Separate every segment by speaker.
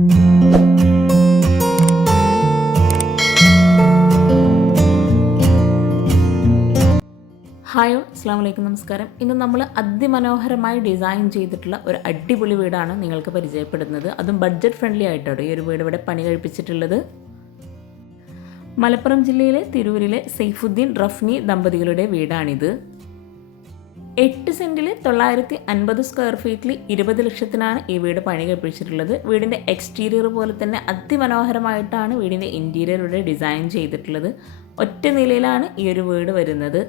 Speaker 1: Hi അസ്സാം വലൈക്കും നമസ്കാരം. ഇന്ന് നമ്മൾ അതിമനോഹരമായി ഡിസൈൻ ചെയ്തിട്ടുള്ള ഒരു അടിപൊളി വീടാണ് നിങ്ങൾക്ക് പരിചയപ്പെടുന്നത്. അതും ബഡ്ജറ്റ് ഫ്രണ്ട്ലി ആയിട്ടാണ് ഈ ഒരു വീട് ഇവിടെ പണി കഴിപ്പിച്ചിട്ടുള്ളത്. മലപ്പുറം ജില്ലയിലെ തിരൂരിലെ സെയ്ഫുദ്ദീൻ റഫ്നി ദമ്പതികളുടെ വീടാണിത്. എട്ട് സെന്റിൽ തൊള്ളായിരത്തി അൻപത് സ്ക്വയർ ഫീറ്റിൽ ഇരുപത് ലക്ഷത്തിനാണ് ഈ വീട് പണി കഴിപ്പിച്ചിട്ടുള്ളത്. വീടിന്റെ എക്സ്റ്റീരിയർ പോലെ തന്നെ അതിമനോഹരമായിട്ടാണ് വീടിന്റെ ഇന്റീരിയർ ഇവിടെ ഡിസൈൻ ചെയ്തിട്ടുള്ളത്. ഒറ്റ നിലയിലാണ് ഈ ഒരു വീട് വരുന്നത്.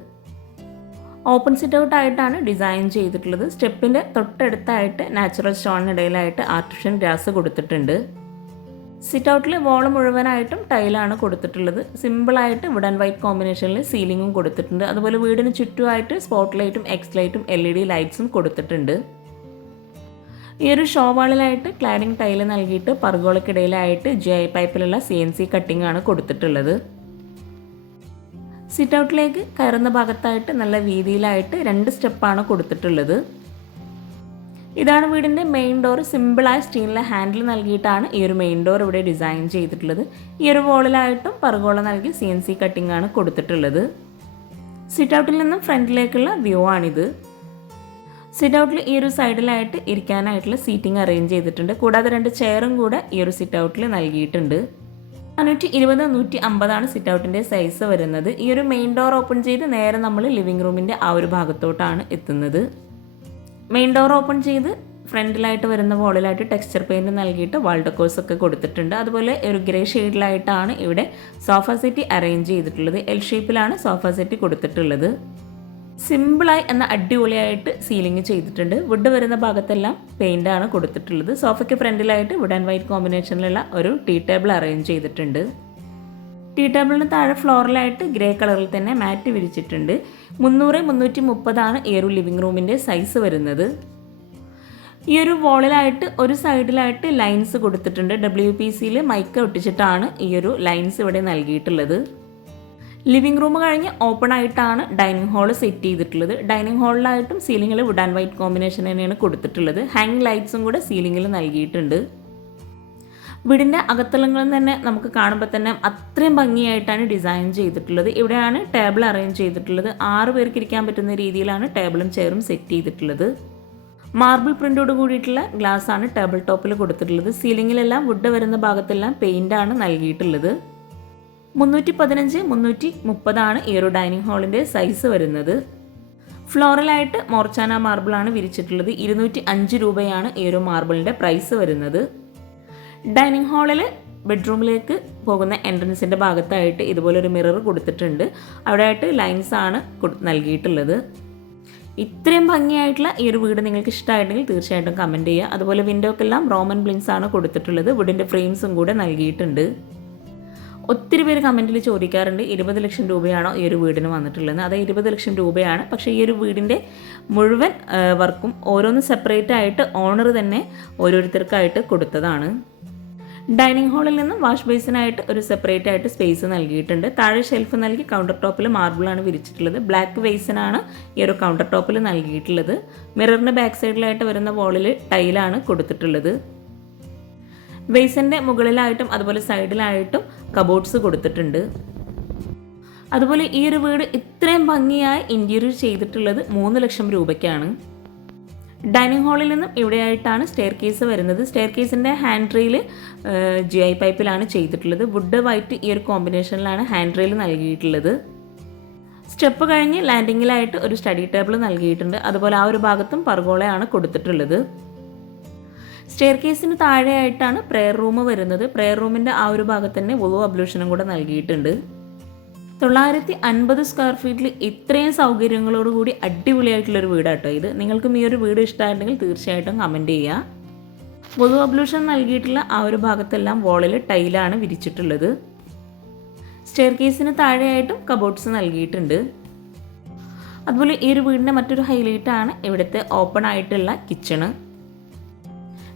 Speaker 1: ഓപ്പൺ സിറ്റ് ഔട്ട് ആയിട്ടാണ് ഡിസൈൻ ചെയ്തിട്ടുള്ളത്. സ്റ്റെപ്പിന്റെ തൊട്ടടുത്തായിട്ട് നാച്ചുറൽ സ്റ്റോണിനിടയിലായിട്ട് ആർട്ടിഫിഷ്യൽ ഗ്രാസ് കൊടുത്തിട്ടുണ്ട്. സിറ്റ് ഔട്ടിൽ വോൾ മുഴുവനായിട്ടും ടൈലാണ് കൊടുത്തിട്ടുള്ളത്. സിമ്പിളായിട്ട് വുഡ് ആൻഡ് വൈറ്റ് കോമ്പിനേഷനിൽ സീലിങ്ങും കൊടുത്തിട്ടുണ്ട്. അതുപോലെ വീടിന് ചുറ്റുമായിട്ട് സ്പോട്ട് ലൈറ്റും എക്സ് ലൈറ്റും എൽ ഇ ഡി ലൈറ്റ്സും കൊടുത്തിട്ടുണ്ട്. ഈ ഒരു ഷോ വാളിലായിട്ട് ക്ലാഡിംഗ് ടൈൽ നൽകിയിട്ട് പർഗോളക്കിടയിലായിട്ട് ജി ഐ പൈപ്പിലുള്ള സി എൻ സി കട്ടിംഗ് ആണ് കൊടുത്തിട്ടുള്ളത്. സിറ്റ് ഔട്ടിലേക്ക് കയറുന്ന ഭാഗത്തായിട്ട് നല്ല വീതിയിലായിട്ട് രണ്ട് സ്റ്റെപ്പാണ് കൊടുത്തിട്ടുള്ളത്. ഇതാണ് വീടിന്റെ മെയിൻ ഡോർ സിമ്പിളായ സ്റ്റീലിലെ ഹാൻഡിൽ നൽകിയിട്ടാണ് ഈ ഒരു മെയിൻ ഡോർ ഇവിടെ ഡിസൈൻ ചെയ്തിട്ടുള്ളത്. ഈ ഒരു വോളിലായിട്ടും പറുകോള നൽകി സി എൻ സി കട്ടിംഗ് ആണ് കൊടുത്തിട്ടുള്ളത്. സിറ്റ് ഔട്ടിൽ നിന്നും ഫ്രണ്ടിലേക്കുള്ള വ്യൂ ആണിത്. സിറ്റ് ഔട്ടിൽ ഈ ഒരു സൈഡിലായിട്ട് ഇരിക്കാനായിട്ടുള്ള സീറ്റിംഗ് അറേഞ്ച് ചെയ്തിട്ടുണ്ട്. കൂടാതെ രണ്ട് ചെയറും കൂടെ ഈ ഒരു സിറ്റ് ഔട്ടിൽ നൽകിയിട്ടുണ്ട്. നാനൂറ്റി ഇരുപത് നൂറ്റി അമ്പതാണ് സിറ്റ് ഔട്ടിന്റെ സൈസ് വരുന്നത്. ഈ ഒരു മെയിൻ ഡോർ ഓപ്പൺ ചെയ്ത് നേരെ നമ്മൾ ലിവിംഗ് റൂമിന്റെ ആ ഒരു ഭാഗത്തോട്ടാണ് എത്തുന്നത്. മെയിൻ ഡോർ ഓപ്പൺ ചെയ്ത് ഫ്രണ്ടിലായിട്ട് വരുന്ന വോളിലായിട്ട് ടെക്സ്ചർ പെയിന്റ് നൽകിയിട്ട് വാൾ ഒക്കെ കൊടുത്തിട്ടുണ്ട്. അതുപോലെ ഒരു ഗ്രേ ഷെയ്ഡിലായിട്ടാണ് ഇവിടെ സോഫ സെറ്റി അറേഞ്ച് ചെയ്തിട്ടുള്ളത്. എൽ ഷേപ്പിലാണ് സോഫ സെറ്റ് കൊടുത്തിട്ടുള്ളത്. സിമ്പിളായി എന്ന അടിപൊളിയായിട്ട് സീലിംഗ് ചെയ്തിട്ടുണ്ട്. വുഡ് വരുന്ന ഭാഗത്തെല്ലാം പെയിന്റാണ് കൊടുത്തിട്ടുള്ളത്. സോഫയ്ക്ക് ഫ്രണ്ടിലായിട്ട് വുഡ് ആൻഡ് വൈറ്റ് കോമ്പിനേഷനിലുള്ള ഒരു ടീ ടേബിൾ അറേഞ്ച് ചെയ്തിട്ടുണ്ട്. ടീ ടേബിളിന് താഴെ ഫ്ലോറിലായിട്ട് ഗ്രേ കളറിൽ തന്നെ മാറ്റ് വിരിച്ചിട്ടുണ്ട്. മുന്നൂറ് മുന്നൂറ്റി മുപ്പതാണ് ഈ ഒരു ലിവിങ് റൂമിന്റെ സൈസ് വരുന്നത്. ഈ ഒരു വോളിലായിട്ട് ഒരു സൈഡിലായിട്ട് ലൈൻസ് കൊടുത്തിട്ടുണ്ട്. ഡബ്ല്യു പി സിയിൽ മൈക്ക ഒട്ടിച്ചിട്ടാണ് ഈ ഒരു ലൈൻസ് ഇവിടെ നൽകിയിട്ടുള്ളത്. ലിവിംഗ് റൂം കഴിഞ്ഞ് ഓപ്പൺ ആയിട്ടാണ് ഡൈനിങ് ഹാൾ സെറ്റ് ചെയ്തിട്ടുള്ളത്. ഡൈനിങ് ഹാളിലായിട്ടും സീലിംഗിൽ വുഡ് ആൻഡ് വൈറ്റ് കോമ്പിനേഷൻ തന്നെയാണ് കൊടുത്തിട്ടുള്ളത്. ഹാങ്ങിങ് ലൈറ്റ്സും കൂടെ സീലിംഗിൽ നൽകിയിട്ടുണ്ട്. വീടിന്റെ അകത്തളങ്ങളിൽ തന്നെ നമുക്ക് കാണുമ്പോൾ തന്നെ അത്രയും ഭംഗിയായിട്ടാണ് ഡിസൈൻ ചെയ്തിട്ടുള്ളത്. ഇവിടെയാണ് ടേബിൾ അറേഞ്ച് ചെയ്തിട്ടുള്ളത്. ആറ് പേർക്ക് ഇരിക്കാൻ പറ്റുന്ന രീതിയിലാണ് ടേബിളും ചെയറും സെറ്റ് ചെയ്തിട്ടുള്ളത്. മാർബിൾ പ്രിന്റോട് കൂടിയിട്ടുള്ള ഗ്ലാസ് ആണ് ടേബിൾ ടോപ്പിൽ കൊടുത്തിട്ടുള്ളത്. സീലിങ്ങിലെല്ലാം വുഡ് വരുന്ന ഭാഗത്തെല്ലാം പെയിന്റാണ് നൽകിയിട്ടുള്ളത്. മുന്നൂറ്റി പതിനഞ്ച് മുന്നൂറ്റി മുപ്പതാണ് ഈ ഒരു ഡൈനിങ് ഹാളിന്റെ സൈസ് വരുന്നത്. ഫ്ലോറലായിട്ട് മോർച്ചാന മാർബിളാണ് വിരിച്ചിട്ടുള്ളത്. ഇരുന്നൂറ്റി അഞ്ച് രൂപയാണ് ഈ ഒരു മാർബിളിന്റെ പ്രൈസ് വരുന്നത്. ഡൈനിങ് ഹാളിൽ ബെഡ്റൂമിലേക്ക് പോകുന്ന എൻട്രൻസിന്റെ ഭാഗത്തായിട്ട് ഇതുപോലൊരു മിറർ കൊടുത്തിട്ടുണ്ട്. അവിടെ ആയിട്ട് ലൈൻസ് ആണ് നൽകിയിട്ടുള്ളത്. ഇത്രയും ഭംഗിയായിട്ടുള്ള ഈ ഒരു വീട് നിങ്ങൾക്ക് ഇഷ്ടമായിട്ടുണ്ടെങ്കിൽ തീർച്ചയായിട്ടും കമന്റ് ചെയ്യുക. അതുപോലെ വിൻഡോക്കെല്ലാം റോമൻ ബ്ലിൻസ് ആണ് കൊടുത്തിട്ടുള്ളത്. വുഡിന്റെ ഫ്രെയിംസും കൂടെ നൽകിയിട്ടുണ്ട്. ഒത്തിരി പേര് കമന്റിൽ ചോദിക്കാറുണ്ട് ഇരുപത് ലക്ഷം രൂപയാണോ ഈ ഒരു വീടിന് വന്നിട്ടുള്ളത്? അത് ഇരുപത് ലക്ഷം രൂപയാണ്. പക്ഷേ ഈ ഒരു വീടിന്റെ മുഴുവൻ വർക്കും ഓരോന്ന് സെപ്പറേറ്റ് ആയിട്ട് ഓണർ തന്നെ ഓരോരുത്തർക്കായിട്ട് കൊടുത്തതാണ്. ഡൈനിങ് ഹാളിൽ നിന്നും വാഷ് ബേസിനായിട്ട് ഒരു സെപ്പറേറ്റ് ആയിട്ട് സ്പേസ് നൽകിയിട്ടുണ്ട്. താഴെ ഷെൽഫ് നൽകി കൗണ്ടർ ടോപ്പിൽ മാർബിളാണ് വിരിച്ചിട്ടുള്ളത്. ബ്ലാക്ക് വേസിനാണ് ഈ ഒരു കൗണ്ടർ ടോപ്പിൽ നൽകിയിട്ടുള്ളത്. മിററിന്റെ ബാക്ക് സൈഡിലായിട്ട് വരുന്ന വോളിൽ ടൈലാണ് കൊടുത്തിട്ടുള്ളത്. ബേസിന്റെ മുകളിലായിട്ടും അതുപോലെ സൈഡിലായിട്ടും കബോർഡ്സ് കൊടുത്തിട്ടുണ്ട്. അതുപോലെ ഈ ഒരു വീട് ഇത്രയും ഭംഗിയായി ഇന്റീരിയർ ചെയ്തിട്ടുള്ളത് മൂന്ന് ലക്ഷം രൂപയ്ക്കാണ്. ഡൈനിങ് ഹാളിൽ നിന്നും ഇവിടെയായിട്ടാണ് സ്റ്റെയർ കേസ് വരുന്നത്. സ്റ്റെയർ കേസിന്റെ ഹാൻഡ് റെയിൽ ജി ഐ പൈപ്പിലാണ് ചെയ്തിട്ടുള്ളത്. വുഡ് വൈറ്റ് ഈ ഒരു കോമ്പിനേഷനിലാണ് ഹാൻഡ് റെയിൽ നൽകിയിട്ടുള്ളത്. സ്റ്റെപ്പ് കഴിഞ്ഞ് ലാൻഡിങ്ങിലായിട്ട് ഒരു സ്റ്റഡി ടേബിൾ നൽകിയിട്ടുണ്ട്. അതുപോലെ ആ ഒരു ഭാഗത്തും പർഗോളയാണ് കൊടുത്തിട്ടുള്ളത്. സ്റ്റെയർ കേസിന് താഴെയായിട്ടാണ് പ്രെയർ റൂം വരുന്നത്. പ്രെയർ റൂമിന്റെ ആ ഒരു ഭാഗത്ത് തന്നെ വുളു അബ്ലൂഷനും കൂടെ നൽകിയിട്ടുണ്ട്. തൊള്ളായിരത്തി അൻപത് സ്ക്വയർ ഫീറ്റിൽ ഇത്രയും സൗകര്യങ്ങളോട് സൗകര്യങ്ങളോടുകൂടി അടിപൊളിയായിട്ടുള്ളൊരു വീടാട്ടോ ഇത്. നിങ്ങൾക്കും ഈ ഒരു വീട് ഇഷ്ടമായിട്ടുണ്ടെങ്കിൽ തീർച്ചയായിട്ടും കമന്റ് ചെയ്യുക പൊതു അബ്ലൂഷൻ നൽകിയിട്ടുള്ള ആ ഒരു ഭാഗത്തെല്ലാം വോളിൽ ടൈലാണ് വിരിച്ചിട്ടുള്ളത്. സ്റ്റെയർ കേസിന് താഴെയായിട്ടും കബോർഡ്സ് നൽകിയിട്ടുണ്ട്. അതുപോലെ ഈ ഒരു വീടിന്റെ മറ്റൊരു ഹൈലൈറ്റാണ് ഇവിടുത്തെ ഓപ്പൺ ആയിട്ടുള്ള കിച്ചണ്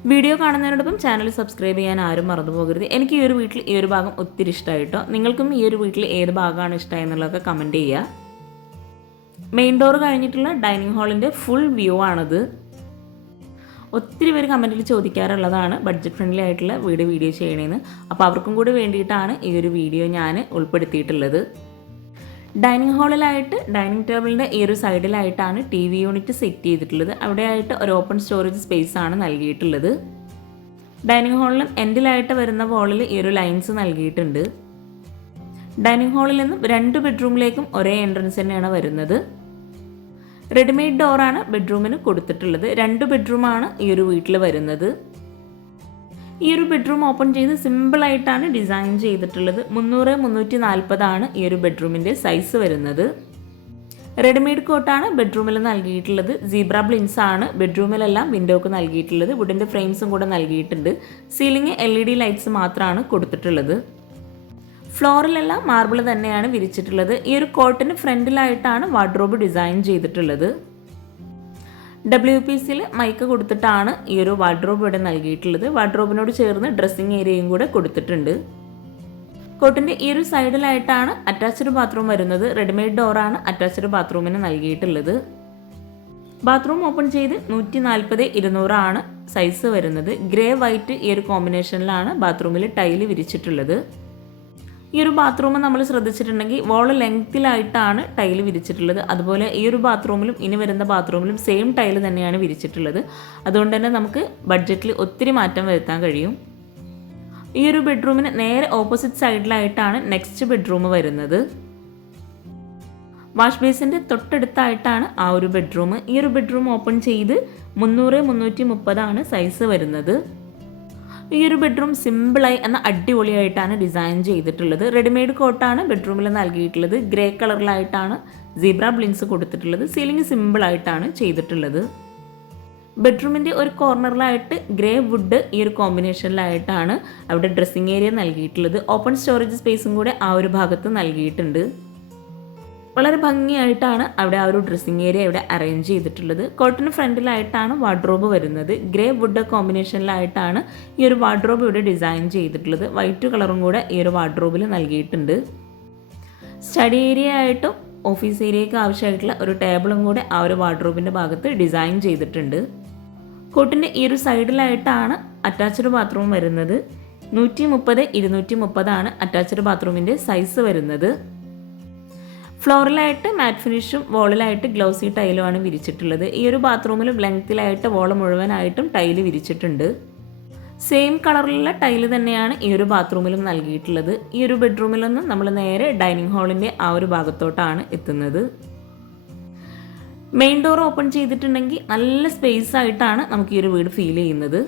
Speaker 1: വീഡിയോ കാണുന്നതിനോടൊപ്പം ചാനൽ സബ്സ്ക്രൈബ് ചെയ്യാൻ ആരും മറന്നു പോകരുത്. എനിക്ക് ഈ ഒരു വീട്ടിൽ ഈ ഒരു ഭാഗം ഒത്തിരി ഇഷ്ടമായിട്ടോ. നിങ്ങൾക്കും ഈ ഒരു വീട്ടിൽ ഏത് ഭാഗമാണ് ഇഷ്ടമായെന്നുള്ളതൊക്കെ കമന്റ് ചെയ്യുക. മെയിൻ ഡോർ കഴിഞ്ഞിട്ടുള്ള ഡൈനിങ് ഹാളിന്റെ ഫുൾ വ്യൂ ആണത്. ഒത്തിരി പേര് കമന്റിൽ ചോദിക്കാറുള്ളതാണ് ബഡ്ജറ്റ് ഫ്രണ്ട്ലി ആയിട്ടുള്ള വീട് വീഡിയോ ചെയ്യണേന്ന്. അപ്പോൾ അവർക്കും കൂടി വേണ്ടിയിട്ടാണ് ഈ ഒരു വീഡിയോ ഞാൻ ഉൾപ്പെടുത്തിയിട്ടുള്ളത്. ഡൈനിങ് ഹാളിലായിട്ട് ഡൈനിങ് ടേബിളിന്റെ ഈ ഒരു സൈഡിലായിട്ടാണ് ടി വി യൂണിറ്റ് സെറ്റ് ചെയ്തിട്ടുള്ളത്. അവിടെയായിട്ട് ഒരു ഓപ്പൺ സ്റ്റോറേജ് സ്പേസ് ആണ് നൽകിയിട്ടുള്ളത്. ഡൈനിങ് ഹാളിലും എൻഡിലായിട്ട് വരുന്ന വോളിൽ ഈ ഒരു ലൈൻസ് നൽകിയിട്ടുണ്ട്. ഡൈനിങ് ഹാളിൽ നിന്നും രണ്ട് ബെഡ്റൂമിലേക്കും ഒരേ എൻട്രൻസ് തന്നെയാണ് വരുന്നത്. റെഡിമെയ്ഡ് ഡോറാണ് ബെഡ്റൂമിന് കൊടുത്തിട്ടുള്ളത്. രണ്ട് ബെഡ്റൂമാണ് ഈ ഒരു വീട്ടിൽ വരുന്നത്. ഈ ഒരു ബെഡ്റൂം ഓപ്പൺ ചെയ്ത് സിമ്പിളായിട്ടാണ് ഡിസൈൻ ചെയ്തിട്ടുള്ളത്. മുന്നൂറ് മുന്നൂറ്റി നാൽപ്പതാണ് ഈ ഒരു ബെഡ്റൂമിന്റെ സൈസ് വരുന്നത്. റെഡിമെയ്ഡ് കോട്ടാണ് ബെഡ്റൂമിൽ നൽകിയിട്ടുള്ളത്. സീബ്ര ബ്ലിൻസ് ആണ് ബെഡ്റൂമിലെല്ലാം വിൻഡോക്ക് നൽകിയിട്ടുള്ളത്. വുഡിന്റെ ഫ്രെയിംസും കൂടെ നൽകിയിട്ടുണ്ട്. Ceiling L E D lights മാത്രമാണ് കൊടുത്തിട്ടുള്ളത്. ഫ്ലോറിലെല്ലാം മാർബിൾ തന്നെയാണ് വിരിച്ചിട്ടുള്ളത്. ഈ ഒരു കോട്ടിന് ഫ്രണ്ടിലായിട്ടാണ് വാർഡ്രോബ് ഡിസൈൻ ചെയ്തിട്ടുള്ളത്. ഡബ്ല്യു പി സിയിൽ മൈക്ക് കൊടുത്തിട്ടാണ് ഈ ഒരു വാർഡ്രോബ് ഇവിടെ നൽകിയിട്ടുള്ളത്. വാർഡ്രോബിനോട് ചേർന്ന് ഡ്രസ്സിങ് ഏരിയയും കൂടെ കൊടുത്തിട്ടുണ്ട്. കോട്ടിന്റെ ഈ ഒരു സൈഡിലായിട്ടാണ് അറ്റാച്ച്ഡ് ബാത്റൂം വരുന്നത്. റെഡിമെയ്ഡ് ഡോറാണ് അറ്റാച്ച്ഡ് ബാത്റൂമിന് നൽകിയിട്ടുള്ളത്. ബാത്റൂം ഓപ്പൺ ചെയ്ത് നൂറ്റി നാൽപ്പത് ഇരുന്നൂറാണ് സൈസ് വരുന്നത്. ഗ്രേ വൈറ്റ് ഈ ഒരു കോമ്പിനേഷനിലാണ് ബാത്റൂമിൽ ടൈൽ വിരിച്ചിട്ടുള്ളത്. ഈ ഒരു ബാത്റൂം നമ്മൾ ശ്രദ്ധിച്ചിട്ടുണ്ടെങ്കിൽ വോൾ ലെങ്ത്തിലായിട്ടാണ് ടൈൽ വിരിച്ചിട്ടുള്ളത്. അതുപോലെ ഈ ഒരു ബാത്റൂമിലും ഇനി വരുന്ന ബാത്റൂമിലും സെയിം ടൈൽ തന്നെയാണ് വിരിച്ചിട്ടുള്ളത്. അതുകൊണ്ട് തന്നെ നമുക്ക് ബഡ്ജറ്റിൽ ഒത്തിരി മാറ്റം വരുത്താൻ കഴിയും. ഈ ഒരു ബെഡ്റൂമിന് നേരെ ഓപ്പോസിറ്റ് സൈഡിലായിട്ടാണ് നെക്സ്റ്റ് ബെഡ്റൂം വരുന്നത്. വാഷ് ബേസിന്റെ തൊട്ടടുത്തായിട്ടാണ് ആ ഒരു ബെഡ്റൂം ഈ ഒരു ബെഡ്റൂം ഓപ്പൺ ചെയ്ത് മുന്നൂറ് മുന്നൂറ്റി മുപ്പതാണ് സൈസ് വരുന്നത്. ഈ ഒരു ബെഡ്റൂം സിമ്പിളായി എന്ന അടിപൊളിയായിട്ടാണ് ഡിസൈൻ ചെയ്തിട്ടുള്ളത്. റെഡിമെയ്ഡ് കോട്ടാണ് ബെഡ്റൂമിൽ നൽകിയിട്ടുള്ളത്. ഗ്രേ കളറിലായിട്ടാണ് സീബ്ര ബ്ലിൻസ് കൊടുത്തിട്ടുള്ളത്. സീലിംഗ് സിമ്പിളായിട്ടാണ് ചെയ്തിട്ടുള്ളത്. ബെഡ്റൂമിന്റെ ഒരു കോർണറിലായിട്ട് ഗ്രേ വുഡ് ഈ ഒരു കോമ്പിനേഷനിലായിട്ടാണ് അവിടെ ഡ്രസ്സിങ് ഏരിയ നൽകിയിട്ടുള്ളത്. ഓപ്പൺ സ്റ്റോറേജ് സ്പേസും കൂടെ ആ ഒരു ഭാഗത്ത് നൽകിയിട്ടുണ്ട്. വളരെ ഭംഗിയായിട്ടാണ് അവിടെ ആ ഒരു ഡ്രസ്സിങ് ഏരിയ ഇവിടെ അറേഞ്ച് ചെയ്തിട്ടുള്ളത്. കോട്ടൺ ഫ്രണ്ടിലായിട്ടാണ് വാർഡ്രോബ് വരുന്നത്. ഗ്രേ വുഡ് കോമ്പിനേഷനിലായിട്ടാണ് ഈ ഒരു വാർഡ്രോബ് ഇവിടെ ഡിസൈൻ ചെയ്തിട്ടുള്ളത്. വൈറ്റ് കളറും കൂടെ ഈ ഒരു വാർഡ്രോബിൽ നൽകിയിട്ടുണ്ട്. സ്റ്റഡി ഏരിയ ആയിട്ടും ഓഫീസ് ഏരിയയ്ക്ക് ആവശ്യമായിട്ടുള്ള ഒരു ടേബിളും കൂടെ ആ ഒരു വാർഡ്രോബിന്റെ ഭാഗത്ത് ഡിസൈൻ ചെയ്തിട്ടുണ്ട്. കോട്ടിന്റെ ഈ ഒരു സൈഡിലായിട്ടാണ് അറ്റാച്ച്ഡ് ബാത്റൂം വരുന്നത്. നൂറ്റി മുപ്പത് ഇരുന്നൂറ്റി മുപ്പതാണ് അറ്റാച്ച്ഡ് ബാത്റൂമിന്റെ സൈസ് വരുന്നത്. ഫ്ലോറിലായിട്ട് മാറ്റ് ഫിനിഷും വോളിലായിട്ട് ഗ്ലൗസി ടൈലുമാണ് വിരിച്ചിട്ടുള്ളത്. ഈ ഒരു ബാത്റൂമിൽ ലെങ്ത്തിലായിട്ട് വോൾ മുഴുവനായിട്ടും ടൈൽ വിരിച്ചിട്ടുണ്ട്. സെയിം കളറിലുള്ള ടൈൽ തന്നെയാണ് ഈ ഒരു ബാത്റൂമിലും നൽകിയിട്ടുള്ളത്. ഈ ഒരു ബെഡ്റൂമിൽ നിന്ന് നമ്മൾ നേരെ ഡൈനിങ് ഹാളിന്റെ ആ ഒരു ഭാഗത്തോട്ടാണ് എത്തുന്നത്. മെയിൻ ഡോർ ഓപ്പൺ ചെയ്തിട്ടുണ്ടെങ്കിൽ നല്ല സ്പേസ് ആയിട്ടാണ് നമുക്ക് ഈ ഒരു വീട് ഫീൽ ചെയ്യുന്നത്.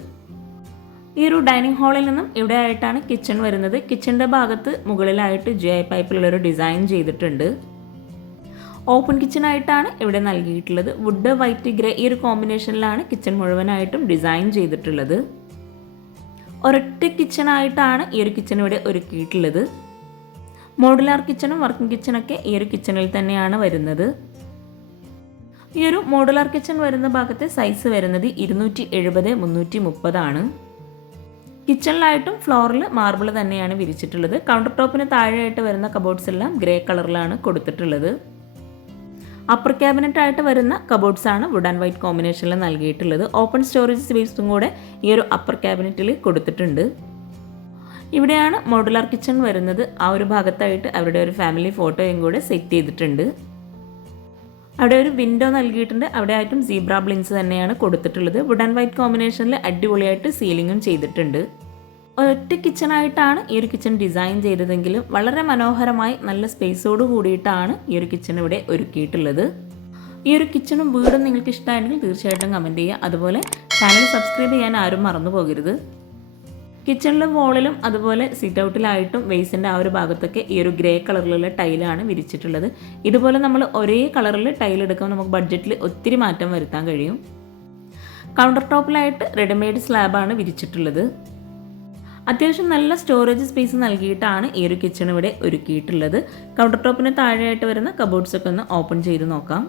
Speaker 1: ഈ ഒരു ഡൈനിങ് ഹാളിൽ നിന്നും ഇവിടെ ആയിട്ടാണ് കിച്ചൺ വരുന്നത്. കിച്ചണിന്റെ ഭാഗത്ത് മുകളിലായിട്ട് ജി ഐ പൈപ്പിലുള്ളൊരു ഡിസൈൻ ചെയ്തിട്ടുണ്ട്. ഓപ്പൺ കിച്ചൺ ആയിട്ടാണ് ഇവിടെ നൽകിയിട്ടുള്ളത്. വുഡ് വൈറ്റ് ഗ്രേ ഈ ഒരു കോമ്പിനേഷനിലാണ് കിച്ചൺ മുഴുവനായിട്ടും ഡിസൈൻ ചെയ്തിട്ടുള്ളത്. ഒരൊറ്റ കിച്ചണായിട്ടാണ് ഈ ഒരു കിച്ചൺ ഇവിടെ ഒരുക്കിയിട്ടുള്ളത്. മോഡുലാർ കിച്ചണും വർക്കിംഗ് കിച്ചണൊക്കെ ഈ ഒരു കിച്ചണിൽ തന്നെയാണ് വരുന്നത്. ഈ ഒരു മോഡുലാർ കിച്ചൺ വരുന്ന ഭാഗത്തെ സൈസ് വരുന്നത് ഇരുന്നൂറ്റി എഴുപത് മുന്നൂറ്റി മുപ്പതാണ് കിച്ചണിലായിട്ടും ഫ്ലോറിൽ മാർബിൾ തന്നെയാണ് വിരിച്ചിട്ടുള്ളത്. കൗണ്ടർ ടോപ്പിന് താഴെയായിട്ട് വരുന്ന കബോർഡ്സ് എല്ലാം ഗ്രേ കളറിലാണ് കൊടുത്തിട്ടുള്ളത്. അപ്പർ ക്യാബിനറ്റ് ആയിട്ട് വരുന്ന കബോർഡ്സ് ആണ് വുഡ് ആൻഡ് വൈറ്റ് കോമ്പിനേഷനിൽ നൽകിയിട്ടുള്ളത്. ഓപ്പൺ സ്റ്റോറേജ് സ്പേസും കൂടെ ഈ ഒരു അപ്പർ ക്യാബിനറ്റിൽ കൊടുത്തിട്ടുണ്ട്. ഇവിടെയാണ് മോഡുലാർ കിച്ചൺ വരുന്നത്. ആ ഒരു ഭാഗത്തായിട്ട് അവരുടെ ഒരു ഫാമിലി ഫോട്ടോയും കൂടെ സെറ്റ് ചെയ്തിട്ടുണ്ട്. അവിടെ ഒരു വിൻഡോ നൽകിയിട്ടുണ്ട്. അവിടെ ആയിട്ടും സീബ്ര ബ്ലിൻസ് തന്നെയാണ് കൊടുത്തിട്ടുള്ളത്. വുഡ് ആൻഡ് വൈറ്റ് കോമ്പിനേഷനിൽ അടിപൊളിയായിട്ട് സീലിങ്ങും ചെയ്തിട്ടുണ്ട്. ഒറ്റ കിച്ചണായിട്ടാണ് ഈ ഒരു കിച്ചൺ ഡിസൈൻ ചെയ്തതെങ്കിലും വളരെ മനോഹരമായി നല്ല സ്പേസോട് കൂടിയിട്ടാണ് ഈ ഒരു കിച്ചൺ ഇവിടെ ഒരുക്കിയിട്ടുള്ളത്. ഈ ഒരു കിച്ചണും വീടും നിങ്ങൾക്ക് ഇഷ്ടമായിരുന്നെങ്കിൽ തീർച്ചയായിട്ടും കമന്റ് ചെയ്യുക. അതുപോലെ ചാനൽ സബ്സ്ക്രൈബ് ചെയ്യാൻ ആരും മറന്നു പോകരുത്. കിച്ചണിലും വോളിലും അതുപോലെ സിറ്റ് ഔട്ടിലായിട്ടും വേസിന്റെ ആ ഒരു ഭാഗത്തൊക്കെ ഈ ഒരു ഗ്രേ കളറിലുള്ള ടൈലാണ് വിരിച്ചിട്ടുള്ളത്. ഇതുപോലെ നമ്മൾ ഒരേ കളറിൽ ടൈൽ എടുക്കുമ്പോൾ നമുക്ക് ബഡ്ജറ്റിൽ ഒത്തിരി മാറ്റം വരുത്താൻ കഴിയും. കൗണ്ടർ ടോപ്പിലായിട്ട് റെഡിമെയ്ഡ് സ്ലാബാണ് വിരിച്ചിട്ടുള്ളത്. അത്യാവശ്യം നല്ല സ്റ്റോറേജ് സ്പേസ് നൽകിയിട്ടാണ് ഈ ഒരു കിച്ചൺ ഇവിടെ ഒരുക്കിയിട്ടുള്ളത്. കൗണ്ടർ ടോപ്പിന് താഴെയായിട്ട് വരുന്ന കബോർഡ്സ് ഒക്കെ ഒന്ന് ഓപ്പൺ ചെയ്ത് നോക്കാം.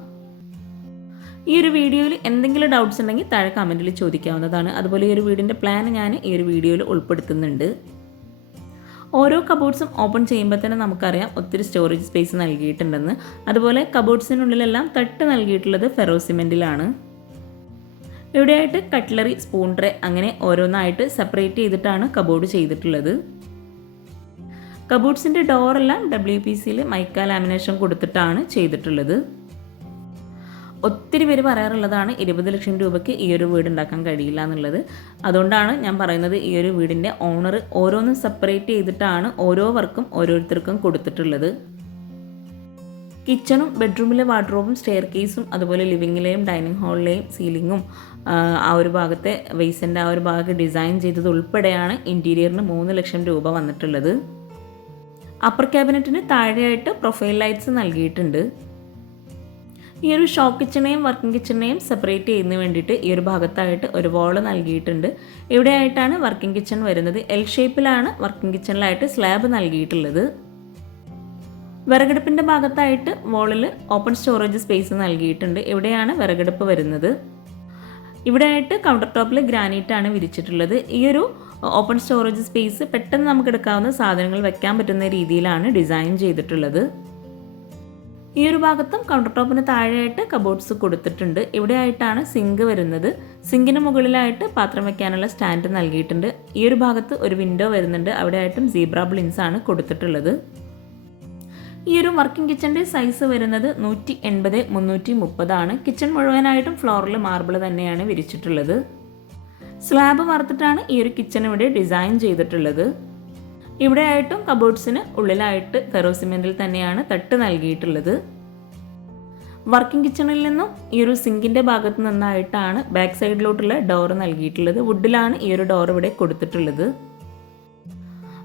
Speaker 1: ഈ ഒരു വീഡിയോയിൽ എന്തെങ്കിലും ഡൗട്ട്സ് ഉണ്ടെങ്കിൽ താഴെ കമന്റിൽ ചോദിക്കാവുന്നതാണ്. അതുപോലെ ഈ ഒരു വീടിന്റെ പ്ലാൻ ഞാൻ ഈ ഒരു വീഡിയോയിൽ ഉൾപ്പെടുത്തുന്നുണ്ട്. ഓരോ കബോർഡ്സും ഓപ്പൺ ചെയ്യുമ്പോൾ തന്നെ നമുക്കറിയാം ഒത്തിരി സ്റ്റോറേജ് സ്പേസ് നൽകിയിട്ടുണ്ടെന്ന്. അതുപോലെ കബോർഡ്സിനുള്ളിലെല്ലാം തട്ട് നൽകിയിട്ടുള്ളത് ഫെറോ സിമെന്റിലാണ് ഇവിടെയായിട്ട് കട്ട്ലറി സ്പൂൺ ട്രേ അങ്ങനെ ഓരോന്നായിട്ട് സെപ്പറേറ്റ് ചെയ്തിട്ടാണ് കബോർഡ് ചെയ്തിട്ടുള്ളത്. കബോർഡ്സിന്റെ ഡോറെല്ലാം ഡബ്ല്യു പി സിയിൽ മൈക്ക ലാമിനേഷൻ കൊടുത്തിട്ടാണ് ചെയ്തിട്ടുള്ളത്. ഒത്തിരി പേര് പറയാറുള്ളതാണ് ഇരുപത് ലക്ഷം രൂപയ്ക്ക് ഈ ഒരു വീട് ഉണ്ടാക്കാൻ കഴിയില്ല എന്നുള്ളത്. അതുകൊണ്ടാണ് ഞാൻ പറയുന്നത് ഈ ഒരു വീടിന്റെ ഓണർ ഓരോന്നും സെപ്പറേറ്റ് ചെയ്തിട്ടാണ് ഓരോ വർക്കും ഓരോരുത്തർക്കും കൊടുത്തിട്ടുള്ളത്. കിച്ചണും ബെഡ്റൂമിലെ വാർഡ്രോബും സ്റ്റെയർ കേസും അതുപോലെ ലിവിങ്ങിലെയും ഡൈനിങ് ഹാളിലെയും സീലിങ്ങും ആ ഒരു ഭാഗത്തെ വെയ്സിന്റെ ആ ഒരു ഭാഗത്ത് ഡിസൈൻ ചെയ്തത് ഉൾപ്പെടെയാണ് ഇന്റീരിയറിന് മൂന്ന് ലക്ഷം രൂപ വന്നിട്ടുള്ളത്. അപ്പർ ക്യാബിനറ്റിന് താഴെയായിട്ട് പ്രൊഫൈൽ ലൈറ്റ്സ് നൽകിയിട്ടുണ്ട്. ഈ ഒരു ഷോപ്പ് കിച്ചണേയും വർക്കിംഗ് കിച്ചണേയും സെപ്പറേറ്റ് ചെയ്യുന്ന വേണ്ടിയിട്ട് ഈ ഒരു ഭാഗത്തായിട്ട് ഒരു വോൾ നൽകിയിട്ടുണ്ട്. ഇവിടെയായിട്ടാണ് വർക്കിംഗ് കിച്ചൺ വരുന്നത്. എൽ ഷേപ്പിലാണ് വർക്കിംഗ് കിച്ചണിലായിട്ട് സ്ലാബ് നൽകിയിട്ടുള്ളത്. വിറകടുപ്പിന്റെ ഭാഗത്തായിട്ട് വോളിൽ ഓപ്പൺ സ്റ്റോറേജ് സ്പേസ് നൽകിയിട്ടുണ്ട്. ഇവിടെയാണ് വിറകടുപ്പ് വരുന്നത്? ഇവിടെയായിട്ട് കൗണ്ടർ ടോപ്പിൽ ഗ്രാനൈറ്റ് ആണ് വിരിച്ചിട്ടുള്ളത്. ഈ ഒരു ഓപ്പൺ സ്റ്റോറേജ് സ്പേസ് പെട്ടെന്ന് നമുക്ക് എടുക്കാവുന്ന സാധനങ്ങൾ വെക്കാൻ പറ്റുന്ന രീതിയിലാണ് ഡിസൈൻ ചെയ്തിട്ടുള്ളത്. ഈ ഒരു ഭാഗത്തും കൗണ്ടർ ടോപ്പിന് താഴെയായിട്ട് കബോർഡ്സ് കൊടുത്തിട്ടുണ്ട്. ഇവിടെ ആയിട്ടാണ് സിങ്ക് വരുന്നത് സിങ്കിന് മുകളിലായിട്ട് പാത്രം വെക്കാനുള്ള സ്റ്റാൻഡ് നൽകിയിട്ടുണ്ട്. ഈ ഒരു ഭാഗത്ത് ഒരു വിൻഡോ വരുന്നുണ്ട്. അവിടെ ആയിട്ടും സീബ്ര ബ്ലിൻസ് ആണ് കൊടുത്തിട്ടുള്ളത്. ഈ ഒരു വർക്കിംഗ് കിച്ചന്റെ സൈസ് വരുന്നത് നൂറ്റി എൺപത് മുന്നൂറ്റി മുപ്പതാണ്. കിച്ചൺ മുഴുവനായിട്ടും ഫ്ലോറിൽ മാർബിൾ തന്നെയാണ് വിരിച്ചിട്ടുള്ളത്. സ്ലാബ് വറുത്തിട്ടാണ് ഈ ഒരു കിച്ചൺ ഇവിടെ ഡിസൈൻ ചെയ്തിട്ടുള്ളത്. ഇവിടെ ആയിട്ടും കബോർഡ്സിന് ഉള്ളിലായിട്ട് ഫെറോസിമെന്റിൽ തന്നെയാണ് തട്ട് നൽകിയിട്ടുള്ളത്. വർക്കിംഗ് കിച്ചണിൽ നിന്നും ഈ ഒരു സിങ്കിന്റെ ഭാഗത്ത് നിന്നായിട്ടാണ് ബാക്ക് സൈഡിലോട്ടുള്ള ഡോർ നൽകിയിട്ടുള്ളത്. വുഡിലാണ് ഈ ഒരു ഡോർ ഇവിടെ കൊടുത്തിട്ടുള്ളത്.